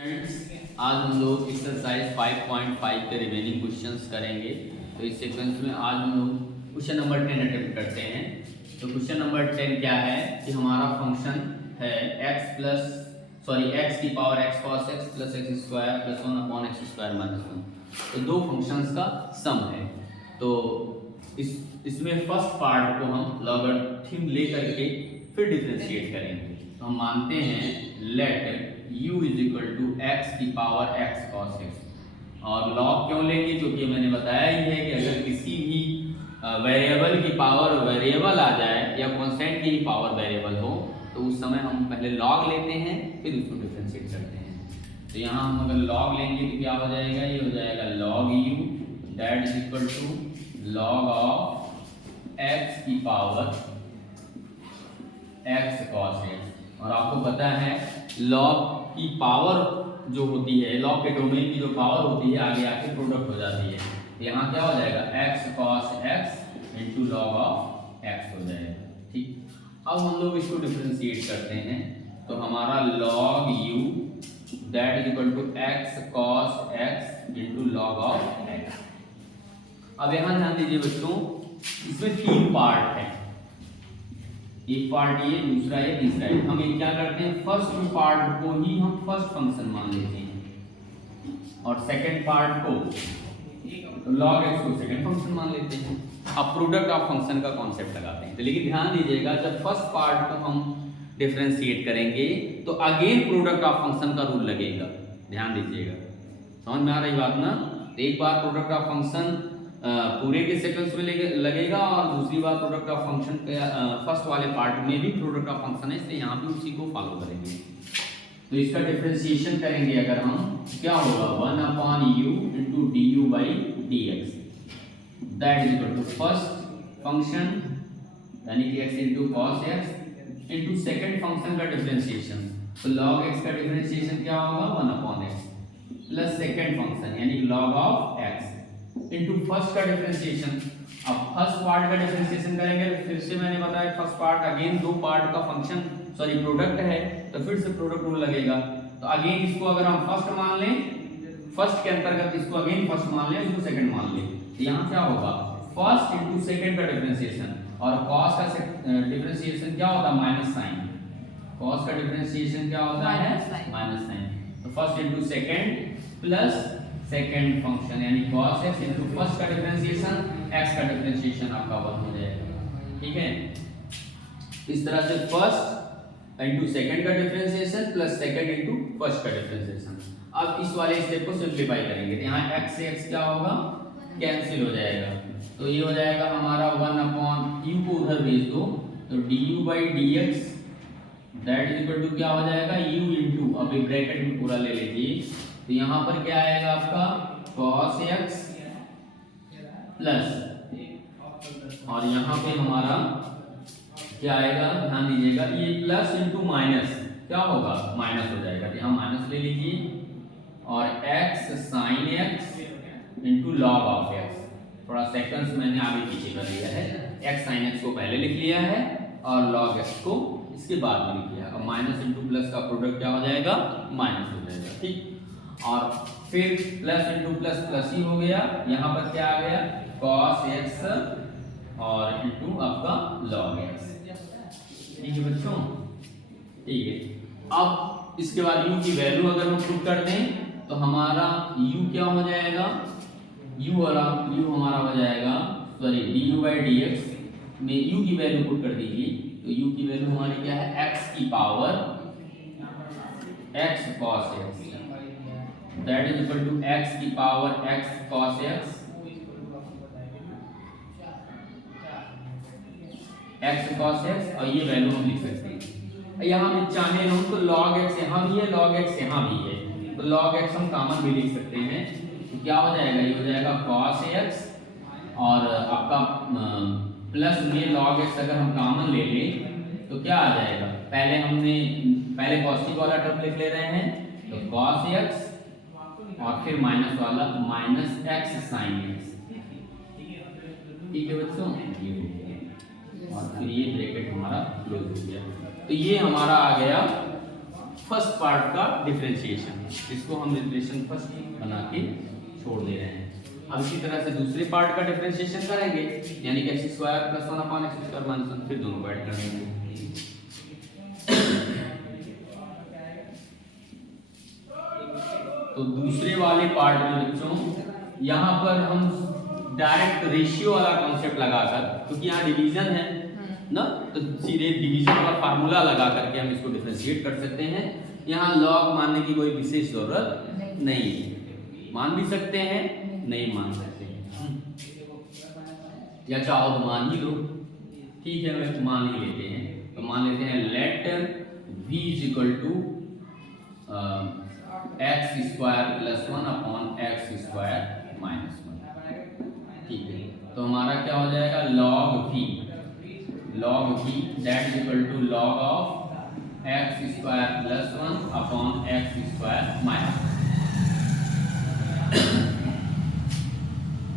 Friends, आज हम लोग एक्सरसाइज 5.5 के रिमेनिंग क्वेश्चंस करेंगे। तो इस सीक्वेंस में आज हम लोग क्वेश्चन नंबर 10 अटेम्प्ट करते हैं। तो क्वेश्चन नंबर 10 क्या है कि हमारा फंक्शन है x की power x cos x plus x square plus 1 upon x square minus 1। तो दो फंक्शंस का सम है। तो इसमें फर्स्ट पार्ट को हम लॉगरिथम लेकर के फिर डिफरेंशिएट करेंगे। तो हम मानते हैं let u is equal to x की पावर x cos x। और लॉग क्यों लेंगे? क्योंकि मैंने बताया ही है कि अगर किसी भी वेरिएबल की पावर वेरिएबल आ जाए या कांस्टेंट की पावर वेरिएबल हो तो उस समय हम पहले लॉग लेते हैं फिर उसको डिफरेंशिएट करते हैं। तो यहाँ हम अगर लॉग लेंगे तो क्या हो जाएगा? ये हो जाएगा log u that is equal to log of x की पावर x cos x। और आपको पता है लॉग की पावर जो होती है, लॉग के डोमेन की जो पावर होती है आगे आके प्रोडक्ट हो जाती है। तो यहाँ क्या हो जाएगा? x cos x into log of x हो जाएगा। ठीक, अब हम लोग इसको डिफरेंशिएट करते हैं तो हमारा log u that is equal to x cos x into log of x। अब यहाँ ध्यान दीजिए बच्चों, इसमें तीन पार्ट है, एक पार्ट ये, दूसरा ये, तीसरा ये। हम ये क्या करते हैं, फर्स्ट पार्ट को ही हम फर्स्ट फंक्शन मान लेते हैं और सेकंड पार्ट को log x को सेकंड फंक्शन मान लेते हैं। अब प्रोडक्ट ऑफ फंक्शन का कॉन्सेप्ट लगाते हैं। तो लेकिन ध्यान दीजिएगा, जब फर्स्ट पार्ट को हम डिफरेंशिएट करेंगे तो अगेन प्रोडक्ट ऑफ फंक्शन का रूल लगेगा। ध्यान दीजिएगा, समझ में आ रही बात ना? एक बार प्रोडक्ट ऑफ फंक्शन पूरे के सीक्वेंस में लगेगा और दूसरी बार प्रोडक्ट ऑफ फंक्शन के फर्स्ट वाले पार्ट में भी प्रोडक्ट ऑफ फंक्शन है, इसलिए यहाँ पे उसी को फॉलो करेंगे। तो इसका डिफरेंशिएशन करेंगे अगर हम, क्या होगा? 1 upon u into D you by D x that is equal to first function यानी कि x into cos x into second function का डिफरेंशिएशन। तो log x का डिफरेंशिएशन क्या होगा? 1 upon x plus second function यानी log of x into first का differentiation. अब फर्स्ट पार्ट का डिफरेंशिएशन करेंगे, फिर से मैंने बताया फर्स्ट पार्ट अगेन दो पार्ट का फंक्शन प्रोडक्ट है तो फिर से प्रोडक्ट रूल लगेगा। तो अगेन इसको अगर हम फर्स्ट मान लें, फर्स्ट के अंतर्गत इसको अगेन फर्स्ट मान लें, इसको सेकंड मान लें, तो यहाँ क्या होगा? फर्स्ट इनटू सेकंड का डिफरेंशिएशन। और cos का डिफरेंशिएशन क्या होता है? Minus sine. cos का डिफरेंशिएशन क्या होता है? Minus sine. तो first into second plus second function यानी cos x इनटू फर्स्ट का डिफरेंशिएशन, x का डिफरेंशिएशन आपका 1 हो जाएगा। ठीक है, इस तरह से फर्स्ट इनटू सेकेंड का differentiation plus second into first का डिफरेंशिएशन। अब इस वाले स्टेप को सिंपलीफाई करेंगे तो यहाँ x से x क्या होगा? कैंसिल हो जाएगा। तो ये हो जाएगा हमारा 1 अपॉन u को उधर भेज दो तो du by D x that is equal to क्या हो जाएगा? u इंटू, अब एक ब्रैकेट में पूरा ले लीजिए तो यहाँ पर क्या आएगा आपका? cos x प्लस, और यहाँ पे हमारा क्या आएगा? ध्यान दीजिएगा, ये प्लस इंटू माइनस क्या होगा? माइनस हो जाएगा। तो यहाँ माइनस ले लीजिए और x sine x into log of x। थोड़ा सेकंड्स मैंने आगे पीछे कर लिया है, x साइन x को पहले लिख लिया है और log x को इसके बाद में लिख लिया। अब माइनस इंटू प्लस का प्रोडक्ट क्या हो जाएगा? माइनस हो जाएगा। ठीक, और फिर प्लस इंटू प्लस प्लस ही हो गया। यहाँ पर क्या आ गया? cos x और इंटू आपका log x। ठीक है बच्चों, ठीक है। अब इसके बाद u की वैल्यू अगर हम पुट कर दें तो हमारा u क्या हो जाएगा? u हमारा हो जाएगा, sorry du by D x में u की वैल्यू पुट कर दीजिए तो u की वैल्यू हमारी क्या है? x की power x cos x that is equal to x की पावर x cos x और ये वैल्यू हम लिख सकते हैं। यहाँ में चाहे हम तो log x यहाँ भी है, log x यहाँ भी है, तो log x हम कॉमन भी लिख सकते हैं। तो क्या हो जाएगा? ये हो जाएगा cos x और आपका प्लस में log x अगर हम कॉमन ले लें तो क्या आ जाएगा? पहले कॉस्टिक वाला टर्म लिख ले रहे हैं तो cos x और फिर माइनस वाला माइनस x साइन x। ठीक है बच्चों, ये हो गया और फिर ये ब्रैकेट हमारा क्लोज हो गया। तो ये हमारा आ गया फर्स्ट पार्ट का डिफरेंशिएशन है, इसको हम रिलेशन फर्स्ट बना के छोड़ दे रहे हैं। अब इसी तरह से दूसरे पार्ट का डिफरेंशिएशन करेंगे, यानी कि x square plus 1 upon x square minus 1, फिर दोनों को ऐड कर देंगे। तो दूसरे वाले पार्ट में बच्चों यहाँ पर हम डायरेक्ट रेशियो वाला कॉन्सेप्ट लगाकर, क्योंकि यहाँ डिवीजन है ना, तो सीधे डिवीजन का फार्मूला लगा करके हम इसको डिफरेंशिएट कर सकते हैं। यहाँ लॉग मानने की कोई विशेष जरूरत नहीं है, मान भी सकते हैं, नहीं मान सकते हैं, या चाहो तो मान ही लो, ठीक है, मैं मान ही लेते हैं। तो मान लेते हैं let v is equal to x square plus 1 upon x square minus 1, ठीक है। तो हमारा क्या हो जाएगा, log v that is equal to log of x square plus 1 upon x square minus 1।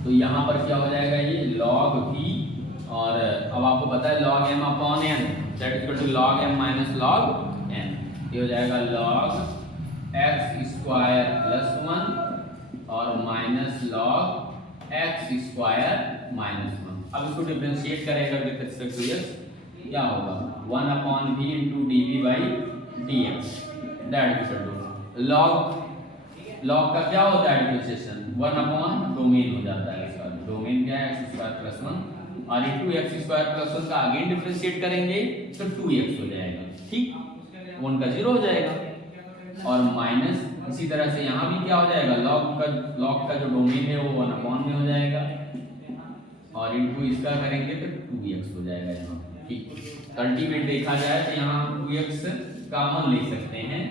तो यहाँ पर क्या हो जाएगा, ये log v, और अब आपको पता है log m upon n that is equal to log m minus log n। ये हो जाएगा log एक्स स्क्वायर प्लस 1 और minus log x square minus 1। अब इसको डिफरेंशिएट करेगा विद रिस्पेक्ट टू x, क्या होगा 1 upon v into D we by D x that is equal to log का क्या होता है डिफरेंशिएशन, 1 अपॉन डोमेन हो जाता है इसका, डोमेन क्या है एक्स स्क्वायर प्लस 1, और इंटू एक्स स्क्वायर प्लस 1 का अगेन डिफरेंशिएट करेंगे तो 2x हो जाएगा, ठीक, 1 का 0 हो जाएगा, और माइनस इसी तरह से यहाँ भी क्या हो जाएगा, लॉग का जो डोमेन है वो 1 अपॉन में हो जाएगा, और इनटू इसका करेंगे तो 2x हो जाएगा यहाँ, ठीक। अल्टीमेट देखा जाए तो यहाँ 2x कॉमन ले सकते हैं,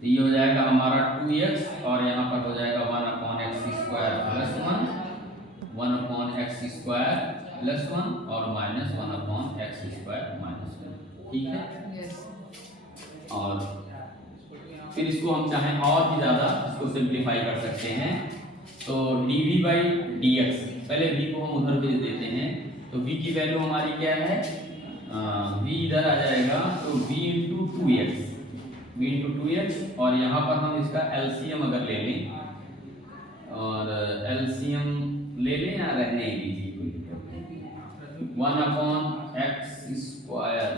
तो ये हो जाएगा हमारा 2x, और यहाँ पर हो जाएगा 1 upon x square plus 1 upon x square plus 1 और minus 1 upon x square minus 1, ठीक है। और फिर इसको हम चाहें और भी ज़्यादा इसको सिंप्लीफाई कर सकते हैं, तो dv बाई dx, पहले v को हम उधर भेज देते हैं, तो v की वैल्यू हमारी क्या है, v इधर आ जाएगा, तो v इंटू 2x, और यहाँ पर हम इसका एलसीएम अगर ले लें, और एलसीएम ले लें या रहने दीजिए कोई दिक्कत, 1 upon x square,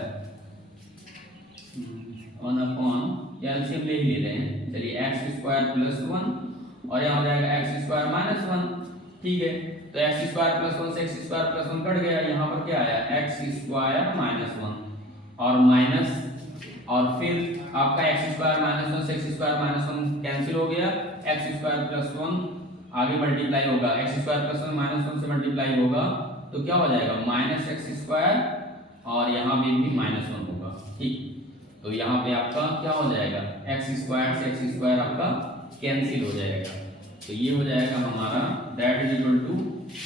1 upon LCM ले ही ले रहे हैं, चलिए एक्स स्क्वायर प्लस 1 और यहाँ हो जाएगा एक्स स्क्वायर माइनस 1, ठीक है। तो एक्स स्क्वायर प्लस 1 से एक्स स्क्वायर प्लस 1 कट गया, यहाँ पर क्या आया एक्स स्क्वायर माइनस 1 और माइनस, और फिर आपका एक्स स्क्वायर माइनस 1 से एक्स स्क्वायर माइनस 1 कैंसिल हो गया, एक्स स्क्वायर प्लस 1 आगे मल्टीप्लाई होगा, एक्स स्क्वायर प्लस 1 माइनस 1 से मल्टीप्लाई होगा, तो क्या हो जाएगा माइनस एक्स स्क्वायर, और यहाँ पे भी माइनस 1 होगा, ठीक। तो यहाँ पे आपका क्या हो जाएगा, एक्स स्क्वायर से एक्स स्क्वायर आपका कैंसिल हो जाएगा, तो ये हो जाएगा हमारा दैट इज इक्वल टू,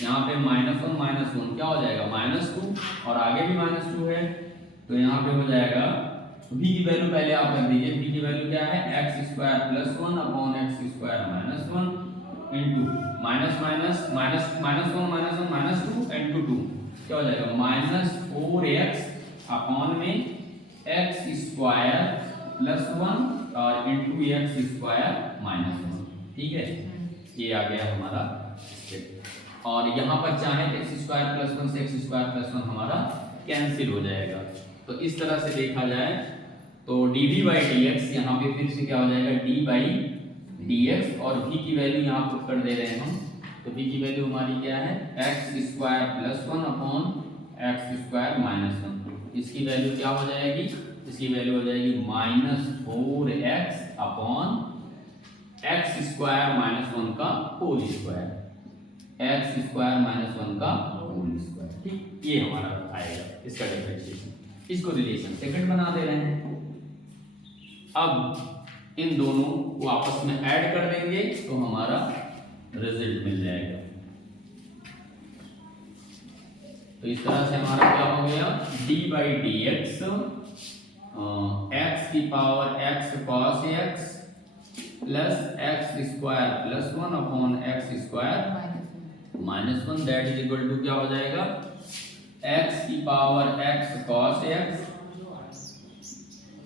यहाँ पे माइनस 1 क्या हो जाएगा -2, और आगे भी -2 है, तो यहाँ पे हो जाएगा v की वैल्यू पहले आप रख दीजिए, v की वैल्यू क्या है x square plus 1 upon x square minus 1 into minus minus minus minus 1 minus 2 into 2, क्या हो जाएगा -4x अपॉन में एक्स स्क्वायर प्लस 1 और इंटू एक्स स्क्वायर माइनस 1, ठीक है। ये आ गया हमारा स्टेप, और यहाँ पर चाहे तो एक्स स्क्वायर प्लस 1 से एक्स स्क्वायर प्लस 1 हमारा कैंसिल हो जाएगा। तो इस तरह से देखा जाए तो dv बाई dx यहाँ पे फिर से क्या हो जाएगा d बाई dx, और v की वैल्यू यहाँ पुट कर दे रहे हैं हम, तो v की वैल्यू हमारी क्या है x square plus 1 upon x square minus 1, इसकी वैल्यू क्या हो जाएगी, इसकी वैल्यू हो जाएगी -4x upon x square minus 1 का whole square, x square minus 1 का होल स्क्वायर, ठीक। ये हमारा आएगा इसका डिफरेंशिएशन, इसको रिलेशन सेकंड बना दे रहे हैं। अब इन दोनों को आपस में ऐड कर देंगे तो हमारा रिजल्ट मिल जाएगा। तो इस तरह से हमारा क्या हो गया d by D x, x की power x cos x plus x square plus 1 upon x square minus 1 that is equal to क्या हो जाएगा x की पावर x cos x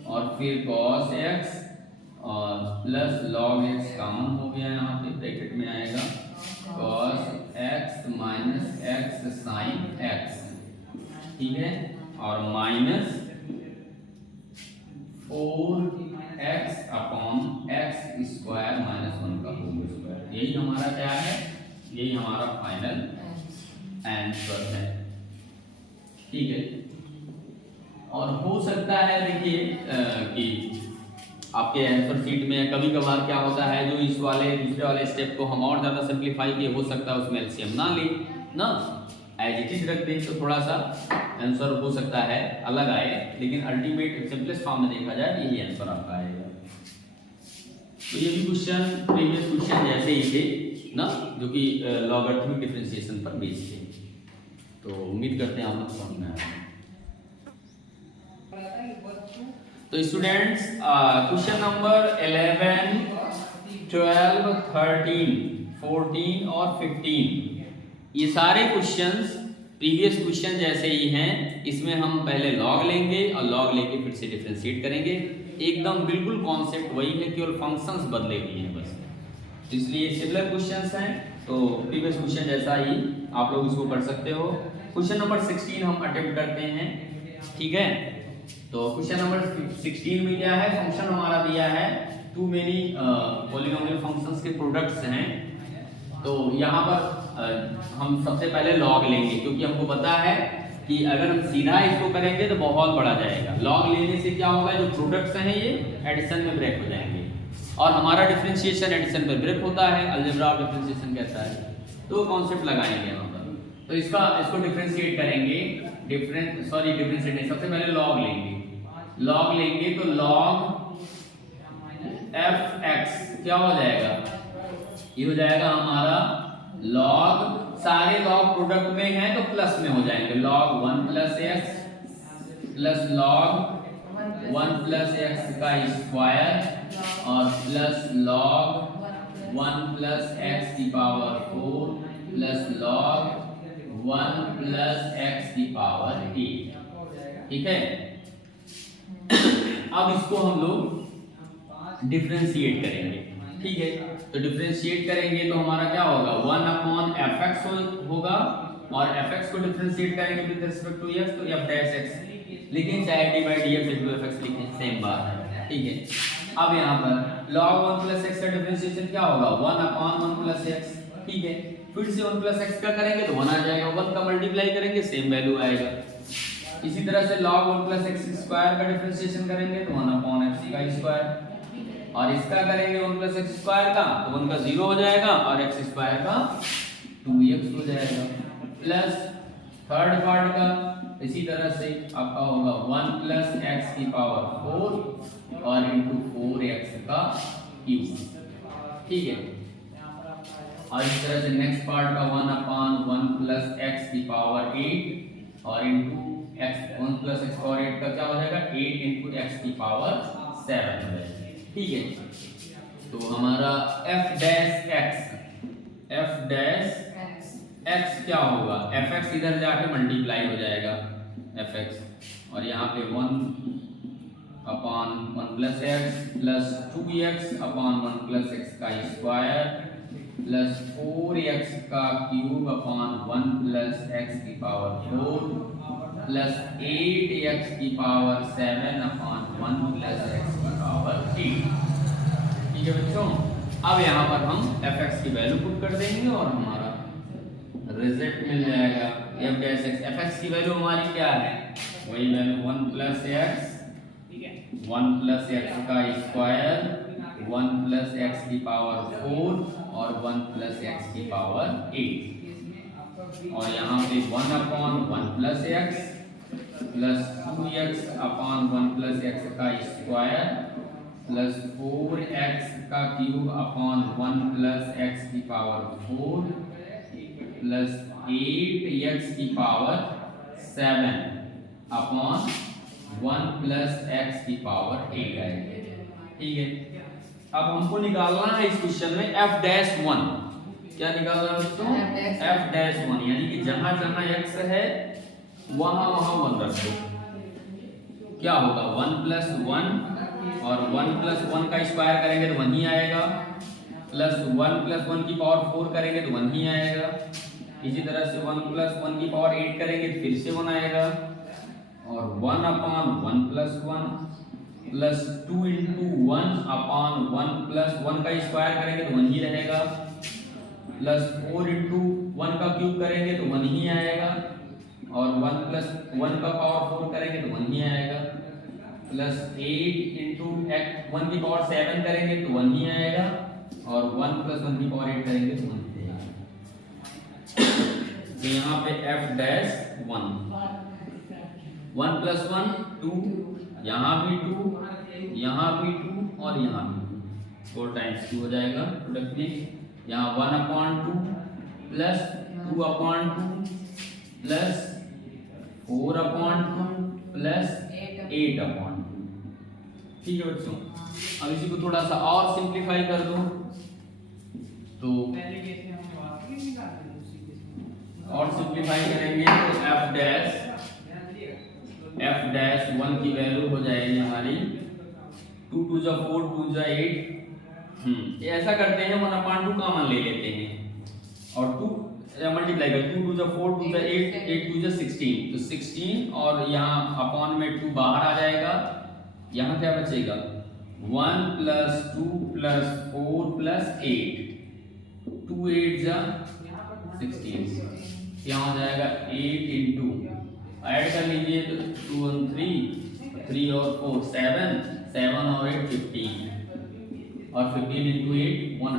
और फिर cos x और प्लस log x कॉमन हो गया, यहाँ पे ब्रैकेट में आएगा cos x minus x sin x, ठीक है, और minus 4x upon x square minus 1 का होल स्क्वायर। यही हमारा क्या है, यही हमारा फाइनल आंसर है, ठीक है। और हो सकता है देखिए कि आपके आंसर शीट में कभी कभार क्या होता है, जो इस वाले दूसरे वाले स्टेप को हम और ज़्यादा सिंप्लीफाई किए, हो सकता है उसमें एलसीएम ना ले ना, एज इट इज रख दें तो थोड़ा सा आंसर हो सकता है अलग आए, लेकिन अल्टीमेट सिंपलेस्ट फॉर्म में देखा जाए यही आंसर आपका आएगा। तो ये भी क्वेश्चन प्रीवियस क्वेश्चन जैसे ही थे ना, जो कि लॉगरिथमिक डिफरेंशिएशन पर बेस्ड थे। तो उम्मीद करते हैं आप लोग समझ में आए। तो स्टूडेंट्स क्वेश्चन नंबर 11, 12, 13, 14 और 15 ये सारे क्वेश्चंस प्रीवियस क्वेश्चन जैसे ही हैं। इसमें हम पहले लॉग लेंगे और लॉग लेके फिर से डिफरेंशिएट करेंगे। एकदम बिल्कुल कॉन्सेप्ट वही है, केवल फंक्शंस बदले हुए हैं बस, इसलिए सिमिलर क्वेश्चंस हैं। तो प्रीवियस क्वेश्चन जैसा ही आप लोग इसको कर सकते हो। क्वेश्चन नंबर 16 हम अटेम्प्ट करते हैं, ठीक है। तो क्वेश्चन नंबर 16 में क्या है, फंक्शन हमारा दिया है टू मेनी पॉलिनोमियल फंक्शंस के प्रोडक्ट्स हैं। तो यहाँ पर हम सबसे पहले लॉग लेंगे, क्योंकि हमको पता है कि अगर हम सीधा इसको करेंगे तो बहुत बड़ा जाएगा। लॉग लेने से क्या होगा, जो प्रोडक्ट्स हैं ये एडिशन में ब्रेक हो जाएंगे, और हमारा डिफरेंशिएशन एडिशन पर ब्रेक होता है, अलजेब्रा ऑफ डिफरेंशिएशन कहता है। तो कॉन्सेप्ट लगाएंगे यहाँ पर। तो इसको डिफरेंशिएट करेंगे, डिफरेंशिएट नहीं, सबसे पहले लॉग लेंगे। लॉग लेंगे तो log f(x) क्या हो जाएगा, ये हो जाएगा हमारा log, सारे log प्रोडक्ट में हैं तो प्लस में हो जाएंगे, log 1 plus x plus log 1 plus x का स्क्वायर और प्लस log 1 प्लस x की power 4 plus log 1 plus x की पावर 8, ठीक है। अब इसको हम लोग डिफरेंशिएट करेंगे, ठीक है। तो डिफरेंशिएट करेंगे तो हमारा क्या होगा, 1 अपॉन fx होगा, और fx को डिफरेंशिएट करेंगे विद रिस्पेक्ट टू x तो f डैश x, लेकिन चाहे dy by df into fx लिखें सेम बात है, ठीक है। अब यहाँ पर log 1 प्लस x का डिफरेंशिएशन क्या होगा, 1 अपॉन 1 प्लस x, ठीक है। फिर से 1 प्लस x का करेंगे तो 1 आ जाएगा, 1 का मल्टीप्लाई करेंगे सेम वैल्यू आएगा। इसी तरह से log 1 प्लस x स्क्वायर का डिफरेंशिएशन करेंगे तो 1 अपॉन x का स्क्वायर, और इसका करेंगे 1 प्लस x स्क्वायर का तो 1 का 0 हो जाएगा और x स्क्वायर का 2x हो जाएगा, प्लस थर्ड पार्ट का इसी तरह से आपका होगा 1 प्लस x की पावर 4 और इंटू 4x का क्यूब, ठीक है। और इस तरह से नेक्स्ट पार्ट का 1 अपॉन 1 प्लस x की पावर 8 और into x 1 plus x power 8 का क्या हो जाएगा, 8 इंटू x की पावर 7 हो जाएगा, ठीक है। तो हमारा f डैश x क्या होगा, fx इधर जाके मल्टीप्लाई हो जाएगा fx, और यहाँ पे 1 upon 1 plus x plus 2x upon 1 plus x का स्क्वायर प्लस 4x का क्यूब अपॉन 1 प्लस x की पावर 4 प्लस 8x की पावर 7 अपॉन 1 प्लस x की पावर 8, ठीक है बच्चों। अब यहाँ पर हम fx की वैल्यू पुट कर देंगे और हमारा रिजल्ट मिल जाएगा f डैश x। fx की वैल्यू हमारी क्या है, वही वैल्यू 1 प्लस x का स्क्वायर 1 प्लस x की पावर 4 और 1 प्लस x की पावर 8, और यहाँ पे 1 upon 1 plus x plus 2x upon 1 plus x का स्क्वायर प्लस 4x का क्यूब अपॉन 1 प्लस x की पावर 4 प्लस 8x की पावर 7 अपॉन 1 प्लस x की पावर 8 आएगी, ठीक है। अब हमको निकालना है इस क्वेश्चन में f डैश 1, क्या निकालना है दोस्तों, f डैश 1, यानी कि जहां जहां x है वहां 1 रख दो, क्या होगा 1 प्लस 1 और 1 प्लस 1 का स्क्वायर करेंगे तो 1 ही आएगा, प्लस 1 प्लस 1 की पावर 4 करेंगे तो 1 ही आएगा। इसी तरह से 1 प्लस 1 की पावर 8 करेंगे तो फिर से 1 आएगा, और 1 अपान 1 प्लस 1 प्लस 2 इंटू 1 अपान 1 प्लस 1 का स्क्वायर करेंगे तो 1 ही रहेगा, प्लस 4 इंटू 1 का क्यूब करेंगे तो 1 ही आएगा, और 1 प्लस 1 का पावर 4 करेंगे तो 1 ही आएगा, प्लस 8 इंटू 1 की पावर 7 करेंगे तो 1 ही आएगा, और 1 प्लस 1 की पावर 8 करेंगे तो 1 ही आएगा। तो यहाँ पे f डैश 1 1 प्लस 1 2, यहाँ भी 2, यहाँ भी 2 और यहाँ भी 2, 4 टाइम्स 2 हो जाएगा प्रोडक्ट में। यहाँ 1 upon 2 plus 2 upon 2 plus 4 upon 2 plus 8 upon 2। ठीक है बच्चों, अब इसी को थोड़ा सा और सिंप्लीफाई कर दो, तो और सिंप्लीफाई करेंगे तो f डैश 1 की वैल्यू हो जाएगी हमारी 2 2 जा 4 2 जा 8। ये ऐसा करते हैं 1 अपॉन 2 कॉमन ले लेते हैं और 2 मल्टीप्लाई कर 2 2 जा 4 2 जा 8 8 2 जा 16, तो 16 और यहाँ अपॉन में 2 बाहर आ जाएगा। यहाँ क्या बचेगा 1 प्लस 2 प्लस 4 प्लस 8, 2 8 जा 16, यहाँ हो जाएगा 8 इंटू ऐड कर लीजिए तो 2 और 3 और 4 7 7 और 8 15 और 15 इंटू 8 100।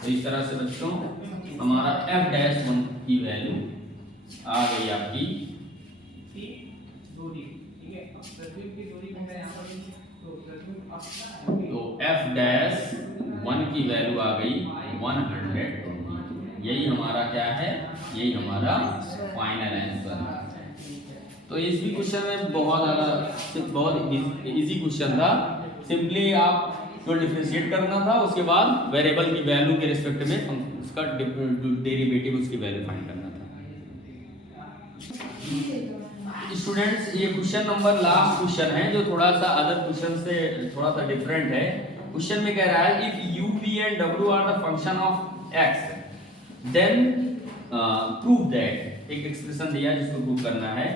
तो इस तरह से बच्चों हमारा f डैश 1 की वैल्यू आ गई आपकी। तो f डैश 1 की वैल्यू आ गई 100। यही हमारा क्या है, यही हमारा फाइनल आंसर है। तो इस भी क्वेश्चन में बहुत इजी क्वेश्चन था। सिंपली आप को डिफरेंशिएट करना था, उसके बाद वेरिएबल की वैल्यू के रिस्पेक्ट में उसका डेरिवेटिव उसकी वैल्यू फाइंड करना था। स्टूडेंट्स ये क्वेश्चन नंबर लास्ट क्वेश्चन है जो थोड़ा सा अदर क्वेश्चन से थोड़ा सा डिफरेंट है। क्वेश्चन में कह रहा है if u p and w are the function of x then prove that. एक एक्सप्रेशन दिया है जिसको प्रूव करना है।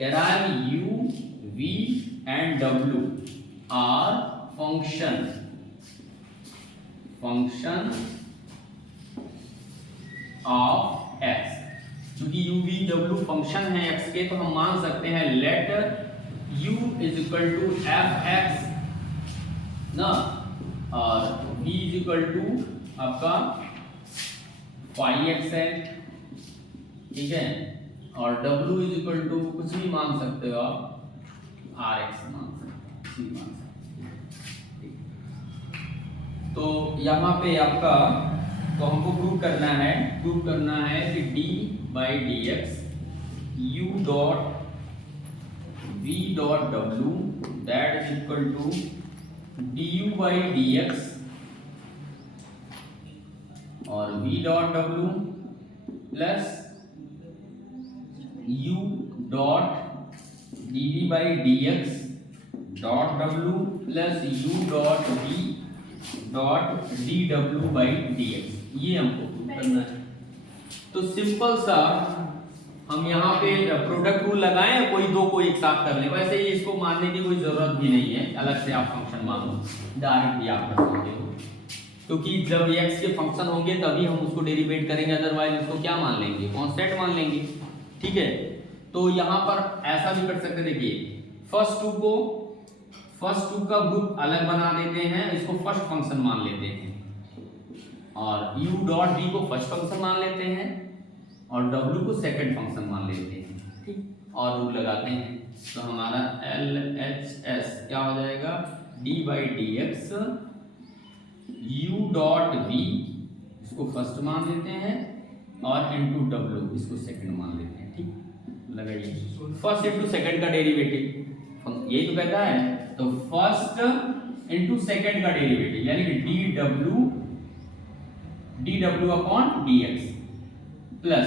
कह रहा है u v and w are function of x। क्योंकि u v w फंक्शन है x के, तो हम मान सकते हैं let u is equal to f x ना, और v इज इक्वल टू आपका फाई एक्स है, ठीक है, और w इज इक्वल टू कुछ भी मान सकते हो आप, आर एक्स मान सकते हो। तो यहाँ पे आपका तो हमको प्रूव करना है कि d by D x u dot v dot w that is equal to du by D x और v dot w plus u dot dv by D x dot w plus u dot v dot dw by dx। ये हमको prove करना है। तो simple सा हम यहाँ पे प्रोडक्ट रूल लगाएं, कोई दो को एक साथ कर लें। वैसे ही इसको मानने की कोई जरूरत भी नहीं है, अलग से आप फंक्शन मान लो, डायरेक्ट भी आप कर सकते हो, क्योंकि जब x के फंक्शन होंगे तभी हम उसको डेरिवेट करेंगे, अदरवाइज उसको क्या मान लेंगे, कांस्टेंट मान लेंगे। ठीक है, तो यहाँ पर ऐसा भी कर सकते, देखिए फर्स्ट टू का ग्रुप अलग बना देते हैं, इसको फर्स्ट फंक्शन मान लेते हैं, और u डॉट v को फर्स्ट फंक्शन मान लेते हैं और w को सेकंड फंक्शन मान लेते हैं। ठीक, और रूल लगाते हैं, तो हमारा LHS क्या हो जाएगा, d by D x u dot v इसको फर्स्ट मान लेते हैं और इनटू w इसको सेकंड मान लेते हैं। ठीक, लगाइए फर्स्ट इनटू सेकंड का डेरिवेटिव, यही तो कहता है। तो फर्स्ट इनटू सेकंड का डेरिवेटिव यानी कि dw upon dx plus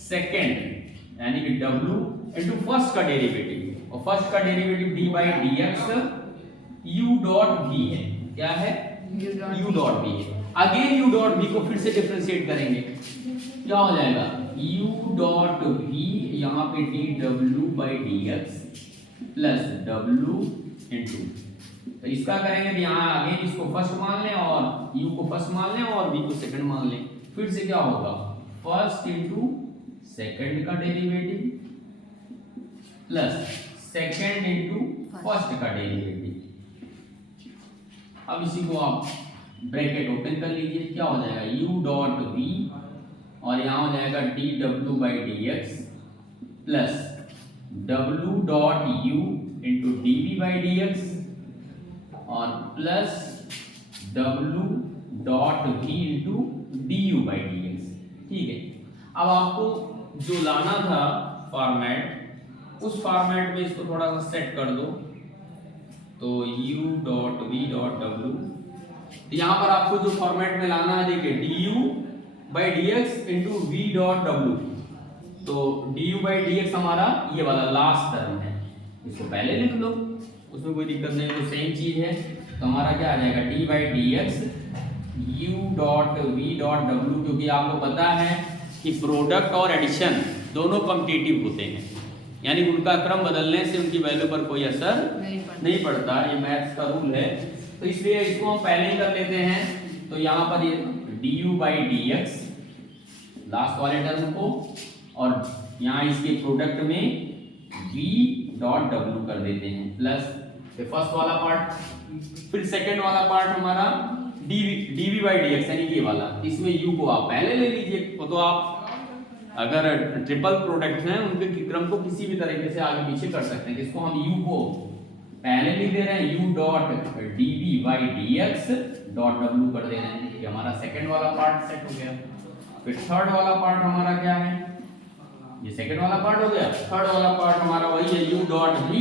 second यानी कि w इनटू फर्स्ट का डेरिवेटिव और फर्स्ट का derivative d by D x u dot v है। क्या है? यू डॉट वी है। अगेन यू डॉट वी को फिर से डिफरेंशिएट करेंगे, क्या हो जाएगा? यू डॉट वी यहाँ पे D W by D X plus W into, तो इसका करेंगे तो यहाँ अगेन इसको फर्स्ट मान लें और u को फर्स्ट मान लें और v को सेकंड मान लें। फिर से क्या होगा? फर्स्ट इंटू सेकंड का derivative plus second into first का डेरिवेटिव। अब इसी को आप ब्रैकेट ओपन कर लीजिए, क्या हो जाएगा? u डॉट v और यहाँ हो जाएगा D W by D X plus W dot u into D we by D x और plus w dot v into D you by D X. ठीक है, अब आपको जो लाना था फॉर्मेट, उस फॉर्मेट में इसको थोड़ा सा सेट कर दो। तो u dot v dot w, यहाँ पर आपको जो फॉर्मेट में लाना है देखिए d you by D x into v dot डब्ल्यू। तो d you by D x हमारा ये वाला लास्ट टर्म है, इसको पहले लिख लो, उसमें कोई दिक्कत नहीं, तो सेम चीज है। तो हमारा क्या आ जाएगा? D by D x u dot we dot W, क्योंकि आपको पता है कि प्रोडक्ट और एडिशन दोनों कॉम्पिटिटिव होते हैं, यानी उनका क्रम बदलने से उनकी वैल्यू पर कोई असर नहीं पड़ता, ये मैथ्स का रूल है। तो इसलिए इसको हम पहले ही कर लेते हैं। तो यहाँ पर ये D you by D x last वाले टर्म को, और यहाँ इसके प्रोडक्ट में v डॉट डब्ल्यू कर देते हैं प्लस फर्स्ट वाला पार्ट, फिर सेकंड वाला पार्ट हमारा d we by D x यानी ये वाला, इसमें u को आप पहले ले लीजिए। तो आप अगर ट्रिपल प्रोडक्ट हैं उनके क्रम को किसी भी तरीके से आगे पीछे कर सकते हैं। इसको हम u को पहले लिख दे रहे हैं, u dot d we by D x dot डब्ल्यू कर दे रहे हैं, ये हमारा सेकंड वाला पार्ट सेट हो गया। फिर थर्ड वाला पार्ट हमारा क्या है? ये सेकंड वाला पार्ट हो गया। थर्ड वाला पार्ट हमारा वही है u डॉट v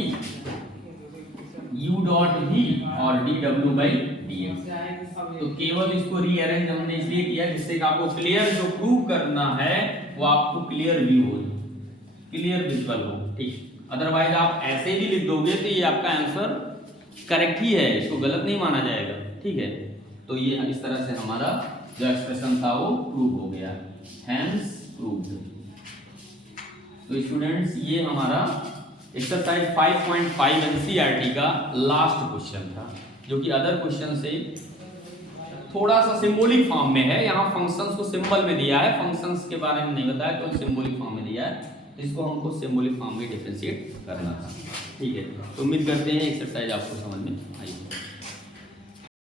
और D W by D x. तो केवल इसको रीअरेंज हमने इसलिए किया जिससे कि आपको क्लियर जो प्रूव करना है वो आपको क्लियर व्यू हो, क्लियर विजुअल हो। ठीक, अदरवाइज आप ऐसे भी लिख दोगे तो ये आपका आंसर करेक्ट ही है, इसको गलत नहीं माना जाएगा। ठीक है, तो ये इस तरह से हमारा जो एक्सप्रेशन था वो प्रूव हो गया, हैंस प्रूव्ड। तो स्टूडेंट्स ये हमारा एक्सरसाइज 5.5 एनसीईआरटी का लास्ट क्वेश्चन था, जो कि अदर क्वेश्चन से थोड़ा सा सिंबॉलिक फॉर्म में है। यहाँ फंक्शंस को सिंबल में दिया है, फंक्शंस के बारे में नहीं बताया, केवल सिंबॉलिक फॉर्म में दिया है। इसको हमको सिंबॉलिक फॉर्म में डिफरेंशिएट करना था। ठीक है, तो उम्मीद करते हैं एक्सरसाइज आपको समझ में आई।